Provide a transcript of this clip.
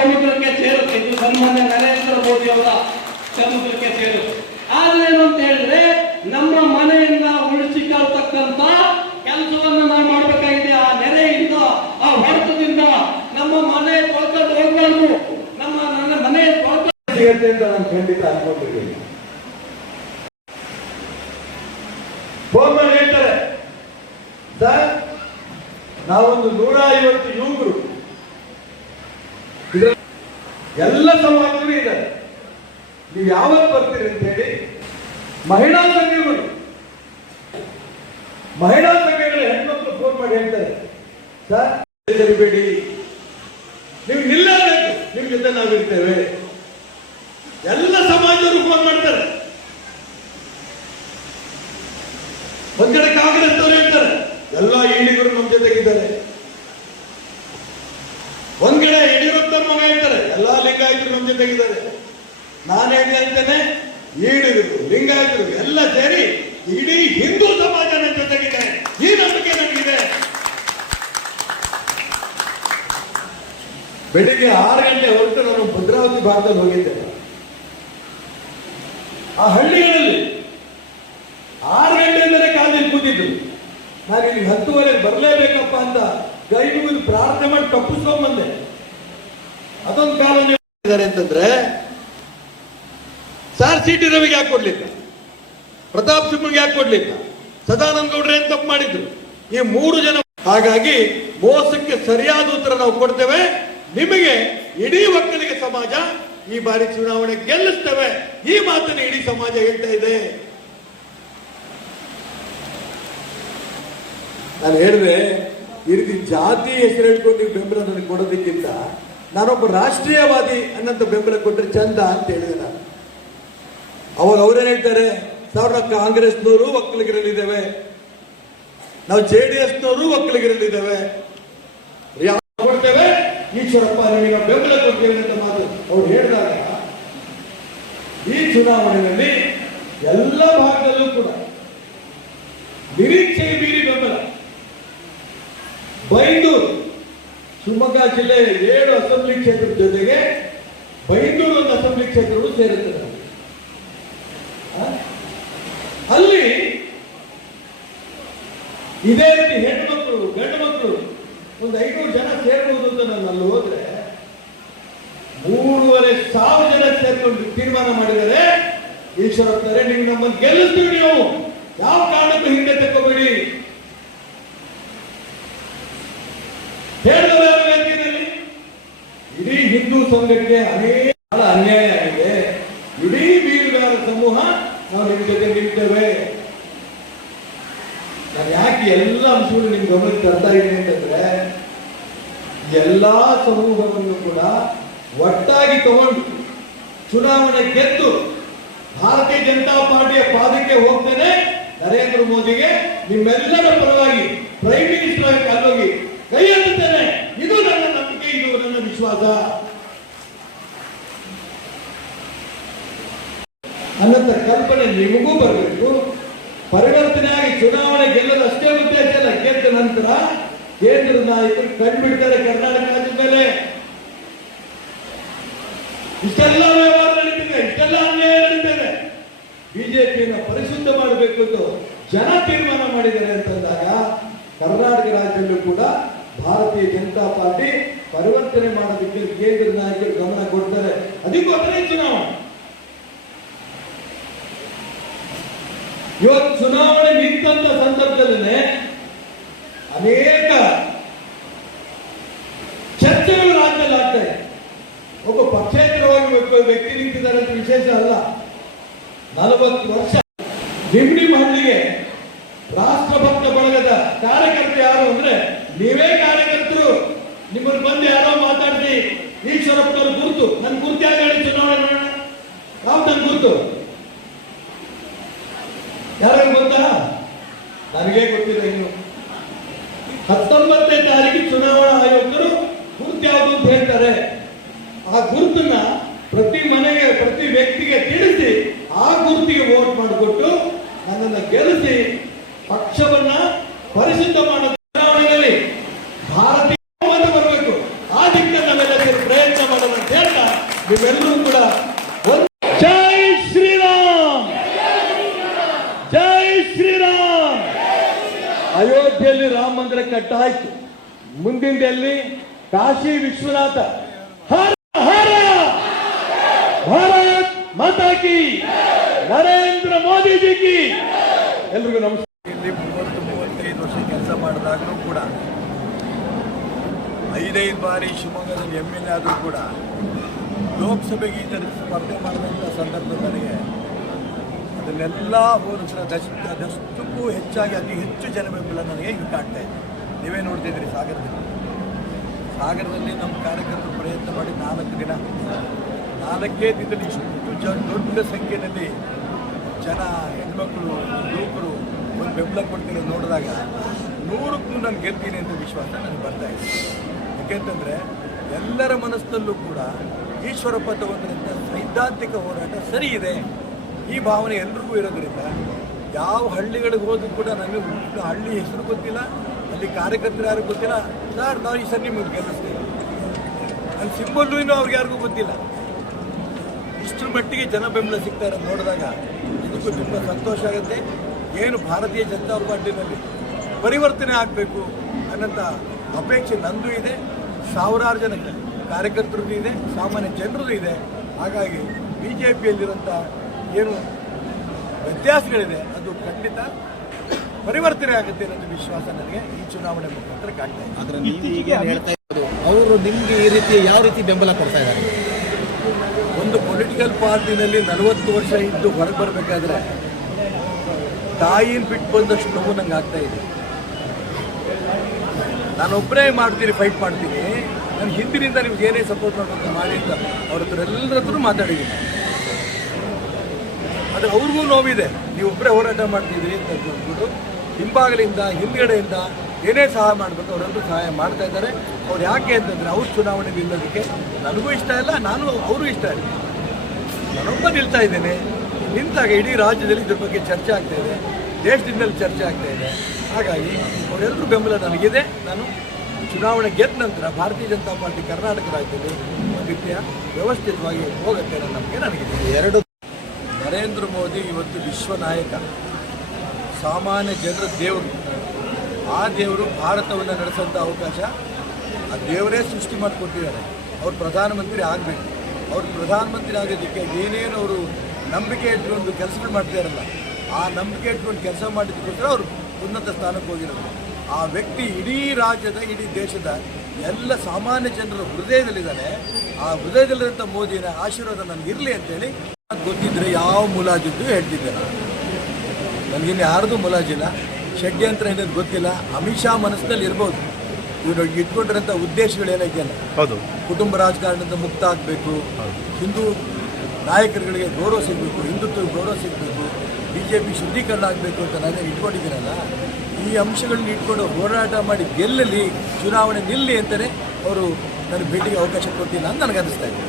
ಸಮುದ್ರಕ್ಕೆ ಸೇರುತ್ತೆ. ಇದು ಸನ್ಮಾನ್ಯ ನರೇಂದ್ರ ಮೋದಿ ಅವರ ಸಮುದ್ರಕ್ಕೆ ಸೇರುತ್ತೆ. ಆದ್ರೆ ಏನು ಅಂತ ಹೇಳಿದ್ರೆ ನಮ್ಮ ಮನೆಯಿಂದ ಉಳಿಸಿಕೊಳ್ತಕ್ಕಂತ ಕೆಲಸವನ್ನು ನಾವು ಮಾಡಬೇಕಾಗಿದೆ. ಆ ನೆರೆಯಿಂದ, ಆ ಹೊಡೆತದಿಂದ ನಮ್ಮ ಮನೆ ತೊಳ್ಕೊಂಡು ಹೋಗ್ಬಾರ್ದು. ನನ್ನ ಮನೆ ತೊಳ್ಕೊಂಡು ಸಿಗತ್ತೆ ಅಂತ ನಾನು ಖಂಡಿತ ಅನ್ಕೊಂಡಿದ್ದೀನಿ. ಫೋನ್ ಮಾಡಿ ಹೇಳ್ತಾರೆ, ಸರ್ ನಾವೊಂದು 150 ಯುವಕರು ಎಲ್ಲ ಸಮಾಜಗಳು ಇದ್ದಾರೆ, ನೀವು ಯಾವತ್ತು ಬರ್ತೀರಿ ಅಂತ ಹೇಳಿ ಮಹಿಳಾ ಸಂಘಗಳು ಹೆಣ್ಮಕ್ಳು ಫೋನ್ ಮಾಡಿ ಹೇಳ್ತಾರೆ, ಸರ್ ಸರಿಬೇಡಿ, ನೀವು ನಿಲ್ಲಬೇಕು, ನಿಮ್ ಜೊತೆ ನಾವಿರ್ತೇವೆ. ಎಲ್ಲ ಸಮಾಜದವರು ಫೋನ್ ಮಾಡ್ತಾರೆ. ಒಂದ್ ಕಡೆ ಕಾಂಗ್ರೆಸ್ ಅವರು ಹೇಳ್ತಾರೆ, ಎಲ್ಲ ಈಡಿಗರು ನಮ್ಮ ಜೊತೆಗಿದ್ದಾರೆ. ಒಂದ್ ಕಡೆ ಯಡಿಯೂರಪ್ಪನ ಮಗ ಹೇಳ್ತಾರೆ, ಎಲ್ಲಾ ಲಿಂಗಾಯತರು ನಮ್ಮ ಜೊತೆಗಿದ್ದಾರೆ. ನಾನು ಹೇಳ್ತೇನೆ, ಈಡಿಗರು ಲಿಂಗಾಯತರು ಎಲ್ಲ ಸೇರಿ ಇಡೀ ಹಿಂದೂ ಸಮಾಜ ನನ್ನ ಜೊತೆಗಿದೆ. ಈ ನಂಬಿಕೆ ನನಗಿದೆ. ಬೆಳಿಗ್ಗೆ 6 ಗಂಟೆ ಹೊರಟು ನಾನು ಭದ್ರಾವತಿ ಭಾಗದಲ್ಲಿ ಹೋಗಿದ್ದೇನೆ. ಆ ಹಳ್ಳಿಗಳಲ್ಲಿ 6 ಗಂಟೆಯಿಂದಲೇ ಕಾಲದಲ್ಲಿ ಕೂತಿದ್ರು. ನಾನು ಇಲ್ಲಿ 10:30 ಬರಲೇಬೇಕಪ್ಪ ಅಂತ ಕೈ ಮುಗಿದು ಪ್ರಾರ್ಥನೆ ಮಾಡಿ ತಪ್ಪಿಸ್ಕೊಂಡ್ಬಂದೆ. ಅದೊಂದು ಕಾಲ ಇದ್ದಾರೆ ಅಂತಂದ್ರೆ, ಸಾರ್ ಸಿ ಟಿ ರವಿಗೆ ಯಾಕೆ ಕೊಡ್ಲಿಲ್ಲ, ಪ್ರತಾಪ್ ಸಿಂಹಗೆ ಯಾಕೆ ಕೊಡ್ಲಿಲ್ಲ, ಸದಾನಂದ ಗೌಡ್ರೆ ಏನ್ ತಪ್ಪು ಮಾಡಿದ್ರು, ಈ 3 ಜನ. ಹಾಗಾಗಿ ಮೋಸಕ್ಕೆ ಸರಿಯಾದ ಉತ್ತರ ನಾವು ಕೊಡ್ತೇವೆ. ನಿಮಗೆ ಇಡೀ ಒಕ್ಕಲಿಗ ಸಮಾಜ ಈ ಬಾರಿ ಚುನಾವಣೆ ಗೆಲ್ಲಿಸ್ತೇವೆ. ಈ ಮಾತನ್ನು ಇಡೀ ಸಮಾಜ ಹೇಳ್ತಾ ಇದೆ. ನಾನು ಹೇಳಿದ್ರೆ, ಈ ರೀತಿ ಜಾತಿ ಹೆಸರು ಹೇಳ್ಕೊಂಡು ನೀವು ಬೆಂಬಲ ನನಗೆ ಕೊಡೋದಕ್ಕಿಂತ ನಾನೊಬ್ಬ ರಾಷ್ಟ್ರೀಯವಾದಿ ಅನ್ನಂತ ಬೆಂಬಲ ಕೊಟ್ಟರೆ ಚಂದ ಅಂತ ಹೇಳಿದೆ ನಾನು. ಅವಾಗ ಅವ್ರೇನ್ ಹೇಳ್ತಾರೆ, ಸರ್ ನಾವು ಕಾಂಗ್ರೆಸ್ನವರು ಒಕ್ಕಲಿಗರಲ್ಲಿದ್ದೇವೆ, ನಾವು JDSನವರು ಒಕ್ಕಲಿಗರಲ್ಲಿದ್ದೇವೆ, ಕೊಡ್ತೇವೆ, ಈಶ್ವರಪ್ಪ ನಿಮಗೆ ನಾವು ಬೆಂಬಲ ಕೊಡ್ತೇವೆ ಅಂತ ಮಾತು ಅವ್ರು ಹೇಳಿದಾಗ, ಈ ಚುನಾವಣೆಯಲ್ಲಿ ಎಲ್ಲ ಭಾಗದಲ್ಲೂ ಕೂಡ ನಿರೀಕ್ಷೆ ಮೀರಿ ಬೆಂಬಲ. ಬೈಂದೂರು, ಶಿವಮೊಗ್ಗ ಜಿಲ್ಲೆ 7 ಅಸೆಂಬ್ಲಿ ಕ್ಷೇತ್ರದ ಜೊತೆಗೆ ಬೈಂದೂರು ಒಂದು ಅಸೆಂಬ್ಲಿ ಕ್ಷೇತ್ರಗಳು ಸೇರುತ್ತದೆ. ಅಲ್ಲಿ ಇದೇ ರೀತಿ ಹೆಣ್ಮಕ್ಳು ಗಂಡು ಮಕ್ಕಳು ಒಂದು 500 ಜನ ಸೇರ್ಬೋದು ಅಂತ ನಾನು ಅಲ್ಲಿ ಹೋದ್ರೆ 3,500 ಜನ ಸೇರ್ಕೊಂಡು ತೀರ್ಮಾನ ಮಾಡಿದರೆ, ಈಶ್ವರಪ್ಪನವರೇ ನೀವು ನಮ್ಮನ್ನು ಗೆಲ್ಲಿಸ್ತೀವಿ, ನೀವು ಯಾವ ಕಾರಣಕ್ಕೂ ಹಿಂದೆ ತಕ್ಕೋಬೇಡಿ ಹೇಳಿದವರು ಯಾರು ವೇದಿಕೆಯಲ್ಲಿ. ಇಡೀ ಹಿಂದೂ ಸಂಘಕ್ಕೆ ಅನೇಕ ಅನ್ಯಾಯ ಆಗಿದೆ. ಇಡೀ ಬೀರುಗಾರ ಸಮೂಹ ನಾವು ನಿಮ್ಮ ಜೊತೆ ನಿಲ್ತೇವೆ. ನಾನು ಯಾಕೆ ಎಲ್ಲ ಅಂಶಗಳು ನಿಮ್ ಗಮನಕ್ಕೆ ತರ್ತಾ ಇದ್ದೀನಿ ಅಂತಂದ್ರೆ, ಎಲ್ಲಾ ಸಮೂಹವನ್ನು ಕೂಡ ಒಟ್ಟಾಗಿ ತಗೊಂಡು ಚುನಾವಣೆ ಗೆದ್ದು ಭಾರತೀಯ ಜನತಾ ಪಾರ್ಟಿಯ ಪಾದಕ್ಕೆ ಹೋಗ್ತೇನೆ. ನರೇಂದ್ರ ಮೋದಿಗೆ ನಿಮ್ಮೆಲ್ಲರ ಪರವಾಗಿ ಪ್ರೈಮ್ ಮಿನಿಸ್ಟರ್ ಆಗಿ ಅಲ್ಲೋಗಿ ಕೈ ಎತ್ತುತ್ತೇನೆ. ಇದು ನನ್ನ ನಂಬಿಕೆ, ಇದು ನನ್ನ ವಿಶ್ವಾಸ. ಅನ್ನಂತ ಕಲ್ಪನೆ ನಿಮಗೂ ಬರಬೇಕು. ಪರಿವರ್ತನೆಯಾಗಿ ಚುನಾವಣೆ ಗೆಲ್ಲೋದು ಅಷ್ಟೇ ಉದ್ದೇಶ ಅಲ್ಲ, ಗೆದ್ದ ನಂತರ ಕೇಂದ್ರದ ನಾಯಕರು ಕಂಡುಬಿಡ್ತಾರೆ ಕರ್ನಾಟಕ ರಾಜ್ಯದ ಮೇಲೆ ಇಷ್ಟೆಲ್ಲ ವ್ಯವಹಾರ ನಡೀತಿದೆ, ಇಷ್ಟೆಲ್ಲ ಅನ್ಯಾಯ ನಡೀತಿದೆ, ಬಿಜೆಪಿಯನ್ನು ಪರಿಶುದ್ಧ ಮಾಡಬೇಕು ಅಂತ ಜನ ತೀರ್ಮಾನ ಮಾಡಿದ್ದಾರೆ ಅಂತಂದಾಗ ಕರ್ನಾಟಕ ರಾಜ್ಯದಲ್ಲೂ ಕೂಡ ಭಾರತೀಯ ಜನತಾ ಪಾರ್ಟಿ ಪರಿವರ್ತನೆ ಮಾಡೋದಕ್ಕೆ ಕೇಂದ್ರದ ನಾಯಕರು ಗಮನ ಕೊಡ್ತಾರೆ. ಅದಕ್ಕೋಸ್ಕರ ಚುನಾವಣೆ. ಇವತ್ತು ಚುನಾವಣೆ ನಿಂತ ಸಂದರ್ಭದಲ್ಲೇ ಅನೇಕ ಚರ್ಚೆಗಳು ರಾಜ್ಯದಲ್ಲಿ ಆಗ್ತವೆ. ಒಬ್ಬ ಪಕ್ಷೇತರವಾಗಿ ಒಬ್ಬ ವ್ಯಕ್ತಿ ನಿಂತಿದ್ದಾರೆ ಅಂತ ವಿಶೇಷ ಅಲ್ಲ. 40 ವರ್ಷ ನಿಮ್ಡಿ ಮಹಲ್ಲಿಗೆ ರಾಷ್ಟ್ರಭಕ್ತ ಬಳಗದ ಕಾರ್ಯಕರ್ತ ಯಾರು ಅಂದ್ರೆ ನೀವೇ ಕಾರ್ಯಕರ್ತರು. ನಿಮ್ಮನ್ನು ಬಂದು ಯಾರೋ ಮಾತಾಡಿಸಿ ಈಶ್ವರಪ್ಪನವ್ರ ಗುರುತು, ನನ್ನ ಗುರುತು ಯಾರು ಹೇಳಿ ಚುನಾವಣೆ ಮಾಡೋಣ, ಯಾವ್ದು ನನ್ನ ಗುರುತು ಯಾರು ಗೊತ್ತಾ? ನನಗೆ ಗೊತ್ತಿಲ್ಲ. ಇನ್ನು 19ನೇ ತಾರೀಕು ಚುನಾವಣಾ ಆಯೋಗರು ಗುರುತು ಯಾವುದು ಅಂತ ಹೇಳ್ತಾರೆ. ಆ ಗುರುತನ್ನ ಪ್ರತಿ ಮನೆಗೆ ಪ್ರತಿ ವ್ಯಕ್ತಿಗೆ ತಿಳಿಸಿ ಆ ಗುರುತಿಗೆ ವೋಟ್ ಮಾಡಿಕೊಟ್ಟು ನನ್ನನ್ನು ಗೆಲ್ಲಿಸಿ ಪಕ್ಷವನ್ನ ಪರಿಶುದ್ಧ ಮಾಡೋ ಚುನಾವಣೆಯಲ್ಲಿ ಭಾರತೀಯ ಬರಬೇಕು. ಆ ದಿಕ್ಕನ್ನು ನಾವೆಲ್ಲ ಪ್ರಯತ್ನ ಮಾಡೋಣ. ನೀವೆಲ್ಲರೂ ಕೂಡ ಒಂದು ಜೈ ಶ್ರೀರಾಮ್, ಜೈ ಶ್ರೀರಾಮ್. ಅಯೋಧ್ಯೆಯಲ್ಲಿ ರಾಮ ಮಂದಿರ ಕಟ್ಟಾಯ್ತು. ಮುಂದಿನದಲ್ಲಿ ಕಾಶಿ ವಿಶ್ವನಾಥ. ಹರ ಹರ ಭಾರತ್ ಮಾತಾ ಕಿ, ನರೇಂದ್ರ ಮೋದಿ ಜಿ ಕಿ. ಎಲ್ರಿಗೂ ನಮಸ್ಕಾರ. ಇಲ್ಲಿ 30-35 ವರ್ಷ ಕೆಲಸ ಮಾಡಿದಾಗಲೂ ಕೂಡ 5 ಬಾರಿ ಶಿವಮೊಗ್ಗದಲ್ಲಿ MLA ಆದರೂ ಕೂಡ ಲೋಕಸಭೆಗೆ ಈ ಥರ ಸ್ಪರ್ಧೆ ಮಾಡಿದಂಥ ಸಂದರ್ಭದಲ್ಲಿ ನನಗೆ ಅದನ್ನೆಲ್ಲ ಹೋಲಿಸಿದಷ್ಟಕ್ಕೂ ಹೆಚ್ಚಾಗಿ ಅತಿ ಹೆಚ್ಚು ಜನ ಬೆಂಬಲ ನನಗೆ ಈಗ ಕಾಣ್ತಾ ಇದೆ. ನೀವೇ ನೋಡ್ತಿದ್ದೀರಿ ಸಾಗರದಲ್ಲಿ ನಮ್ಮ ಕಾರ್ಯಕರ್ತರು ಪ್ರಯತ್ನ ಮಾಡಿ 4 ದಿನ 4 ದಿನದಲ್ಲಿ ಇಷ್ಟು ದೊಡ್ಡ ಸಂಖ್ಯೆಯಲ್ಲಿ ಜನ, ಹೆಣ್ಮಕ್ಳು, ಯುವಕರು ಒಂದು ಬೆಂಬಲ ಕೊಡ್ತೀನಿ ನೋಡಿದಾಗ 100ಕ್ಕೂ ನಾನು ಗೆಲ್ತೀನಿ ಅಂತ ವಿಶ್ವಾಸ ನನಗೆ ಬರ್ತಾ ಇದೆ. ಯಾಕೆಂತಂದರೆ ಎಲ್ಲರ ಮನಸ್ಸಿನಲ್ಲೂ ಕೂಡ ಈಶ್ವರಪ್ಪ ತಗೊಂಡ್ರಂಥ ಸೈದ್ಧಾಂತಿಕ ಹೋರಾಟ ಸರಿ ಇದೆ, ಈ ಭಾವನೆ ಎಲ್ರಿಗೂ ಇರೋದ್ರಿಂದ ಯಾವ ಹಳ್ಳಿಗಳಿಗೆ ಹೋದ್ರೂ ಕೂಡ ನನಗೆ ಹಳ್ಳಿ ಹೆಸರು ಗೊತ್ತಿಲ್ಲ, ಅಲ್ಲಿ ಕಾರ್ಯಕರ್ತರು ಯಾರಿಗೂ ಗೊತ್ತಿಲ್ಲ. ಸರ್ ನಾವು ಈ ಸರಿ ನಿಮಗೆ ಗೆಲ್ಲಿಸ್ತೀವಿ, ಅಲ್ಲಿ ಸಿಂಬಲ್ಲೂ ಇನ್ನೂ ಅವ್ರಿಗೆ ಯಾರಿಗೂ ಗೊತ್ತಿಲ್ಲ. ಇಷ್ಟರ ಮಟ್ಟಿಗೆ ಜನ ಬೆಂಬಲ ಸಿಗ್ತಾ ಇರೋದು ನೋಡಿದಾಗ ಇದಕ್ಕೂ ತುಂಬ ಸಂತೋಷ ಆಗುತ್ತೆ. ಏನು ಭಾರತೀಯ ಜನತಾ ಪಾರ್ಟಿನಲ್ಲಿ ಪರಿವರ್ತನೆ ಆಗಬೇಕು ಅನ್ನೋಂಥ ಅಪೇಕ್ಷೆ ನಂದು ಇದೆ, ಸಾವಿರಾರು ಜನ ಕಾರ್ಯಕರ್ತರದ್ದು ಇದೆ, ಸಾಮಾನ್ಯ ಜನರದ್ದು ಇದೆ. ಹಾಗಾಗಿ BJPಯಲ್ಲಿರುವಂಥ ಏನು ವ್ಯತ್ಯಾಸಗಳಿದೆ ಅದು ಖಂಡಿತ ಪರಿವರ್ತನೆ ಆಗುತ್ತೆ ಅನ್ನೋದು ವಿಶ್ವಾಸ ನನಗೆ ಈ ಚುನಾವಣೆ ಮುಖಾಂತರ ಕಾಣ್ತಾ ಇದೆ. ಆದರೆ ನೀವು ಈಗ ಹೇಳ್ತಾ ಇರೋದು ಅವರು ನಿಮಗೆ ಈ ರೀತಿ ಯಾವ ರೀತಿ ಬೆಂಬಲ ಕೊಡ್ತಾ ಇದ್ದಾರೆ? ಒಂದು ಪೊಲಿಟಿಕಲ್ ಪಾರ್ಟಿನಲ್ಲಿ 40 ವರ್ಷ ಇದ್ದು ಹೊರಗೆ ಬರಬೇಕಾದ್ರೆ ತಾಯಿನ ಬಿಟ್ಟು ಬಂದಷ್ಟು ನೋವು ನಂಗೆ ಆಗ್ತಾ ಇದೆ. ನಾನೊಬ್ಬರೇ ಮಾಡ್ತೀನಿ, ಫೈಟ್ ಮಾಡ್ತೀನಿ, ನಾನು ಹಿಂದಿನಿಂದ ನಿಮ್ಗೆ ಏನೇ ಸಪೋರ್ಟ್ ಮಾಡಬೇಕು ಮಾಡಿ ಅಂತ ಅವ್ರ ಹತ್ರ ಎಲ್ಲರ ಹತ್ರ ಮಾತಾಡಿದ್ದೀನಿ. ಆದರೆ ಅವ್ರಿಗೂ ನೋವಿದೆ, ನೀವೊಬ್ಬರೇ ಹೋರಾಟ ಮಾಡ್ತಿದ್ದೀರಿ ಅಂತ ಅಂದ್ಬಿಟ್ಟು ಹಿಂಭಾಗಲಿಂದ ಹಿಂದ್ಗಡೆಯಿಂದ ಏನೇ ಸಹಾಯ ಮಾಡಬೇಕು ಅವರೆಲ್ಲರೂ ಸಹಾಯ ಮಾಡ್ತಾ ಇದ್ದಾರೆ. ಅವ್ರು ಯಾಕೆ ಅಂತಂದರೆ ಅವ್ರ ಚುನಾವಣೆ ನಿಲ್ಲೋದಕ್ಕೆ ನನಗೂ ಇಷ್ಟ ಇಲ್ಲ, ಅವರು ಇಷ್ಟ ಇಲ್ಲ. ನಾನೊಬ್ಬ ನಿಲ್ತಾ ಇದ್ದೇನೆ. ನಿಂತಾಗ ಇಡೀ ರಾಜ್ಯದಲ್ಲಿ ಇದ್ರ ಬಗ್ಗೆ ಚರ್ಚೆ ಆಗ್ತಾ ಇದೆ, ದೇಶದಿಂದಲೂ ಚರ್ಚೆ ಆಗ್ತಾ ಇದೆ. ಹಾಗಾಗಿ ಅವರೆಲ್ಲರೂ ಬೆಂಬಲ ನನಗಿದೆ. ನಾನು ಚುನಾವಣೆ ಗೆದ್ದ ನಂತರ ಭಾರತೀಯ ಜನತಾ ಪಾರ್ಟಿ ಕರ್ನಾಟಕ ರಾಜ್ಯದಲ್ಲಿ ಒಂದು ರೀತಿಯ ವ್ಯವಸ್ಥಿತವಾಗಿ ಹೋಗುತ್ತೆ ಅನ್ನೋ ನಂಬಿಕೆ ನನಗಿದೆ. ನರೇಂದ್ರ ಮೋದಿ ಇವತ್ತು ವಿಶ್ವ ನಾಯಕ, ಸಾಮಾನ್ಯ ಜನರ ದೇವರು. ಆ ದೇವರು ಭಾರತವನ್ನು ನಡೆಸೋಂಥ ಅವಕಾಶ ಆ ದೇವರೇ ಸೃಷ್ಟಿ ಮಾಡಿಕೊಟ್ಟಿದ್ದಾರೆ. ಅವ್ರು ಪ್ರಧಾನಮಂತ್ರಿ ಆಗಬೇಕು. ಅವ್ರು ಪ್ರಧಾನಮಂತ್ರಿ ಆಗೋದಕ್ಕೆ ಏನೇನು ಅವರು ನಂಬಿಕೆ ಇಟ್ಕೊಂಡು ಕೆಲಸಗಳು ಮಾಡ್ತಾರಲ್ಲ, ಆ ನಂಬಿಕೆ ಇಟ್ಕೊಂಡು ಕೆಲಸ ಮಾಡಿದ್ದಕ್ಕೋಸ್ಕರ ಅವರು ಉನ್ನತ ಸ್ಥಾನಕ್ಕೆ ಹೋಗಿರೋದು. ಆ ವ್ಯಕ್ತಿ ಇಡೀ ರಾಜ್ಯದ, ಇಡೀ ದೇಶದ ಎಲ್ಲ ಸಾಮಾನ್ಯ ಜನರ ಹೃದಯದಲ್ಲಿದ್ದಾನೆ. ಆ ಹೃದಯದಲ್ಲಿರೋಂಥ ಮೋದಿನ ಆಶೀರ್ವಾದ ನನಗಿರಲಿ ಅಂತೇಳಿ ಗೊತ್ತಿದ್ದರೆ ಯಾವ ಮುಲಾಜಿದ್ದು ಹೇಳ್ತಿದ್ದೆ ನಾನು. ನನಗಿನ್ನು ಯಾರ್ದು ಮುಲಾಜಿಲ್ಲ, ಷಡ್ಯಂತ್ರ ಏನಾದ್ರು ಗೊತ್ತಿಲ್ಲ. ಅಮಿತ್ ಶಾ ಮನಸ್ಸಿನಲ್ಲಿ ಇರ್ಬೋದು, ಇವರು ಇಟ್ಕೊಂಡಿರೋಂಥ ಉದ್ದೇಶಗಳೇನಾಗಿಲ್ಲ. ಹೌದು, ಕುಟುಂಬ ರಾಜಕಾರಣದಿಂದ ಮುಕ್ತ ಆಗಬೇಕು, ಹಿಂದೂ ನಾಯಕರುಗಳಿಗೆ ಗೌರವ ಸಿಗಬೇಕು, ಹಿಂದುತ್ವಕ್ಕೆ ಗೌರವ ಸಿಗಬೇಕು, BJP ಶುದ್ಧೀಕರಣ ಆಗಬೇಕು ಅಂತ ನಾನೇನು ಇಟ್ಕೊಂಡಿದ್ದೀನಲ್ಲ, ಈ ಅಂಶಗಳನ್ನ ಇಟ್ಕೊಂಡು ಹೋರಾಟ ಮಾಡಿ ಗೆಲ್ಲಲಿ, ಚುನಾವಣೆ ನಿಲ್ಲಿ ಅಂತಲೇ ಅವರು ನನಗೆ ಭೇಟಿಗೆ ಅವಕಾಶ ಕೊಟ್ಟಿಲ್ಲ ಅಂತ ನನಗೆ ಅನ್ನಿಸ್ತಾ ಇದೆ.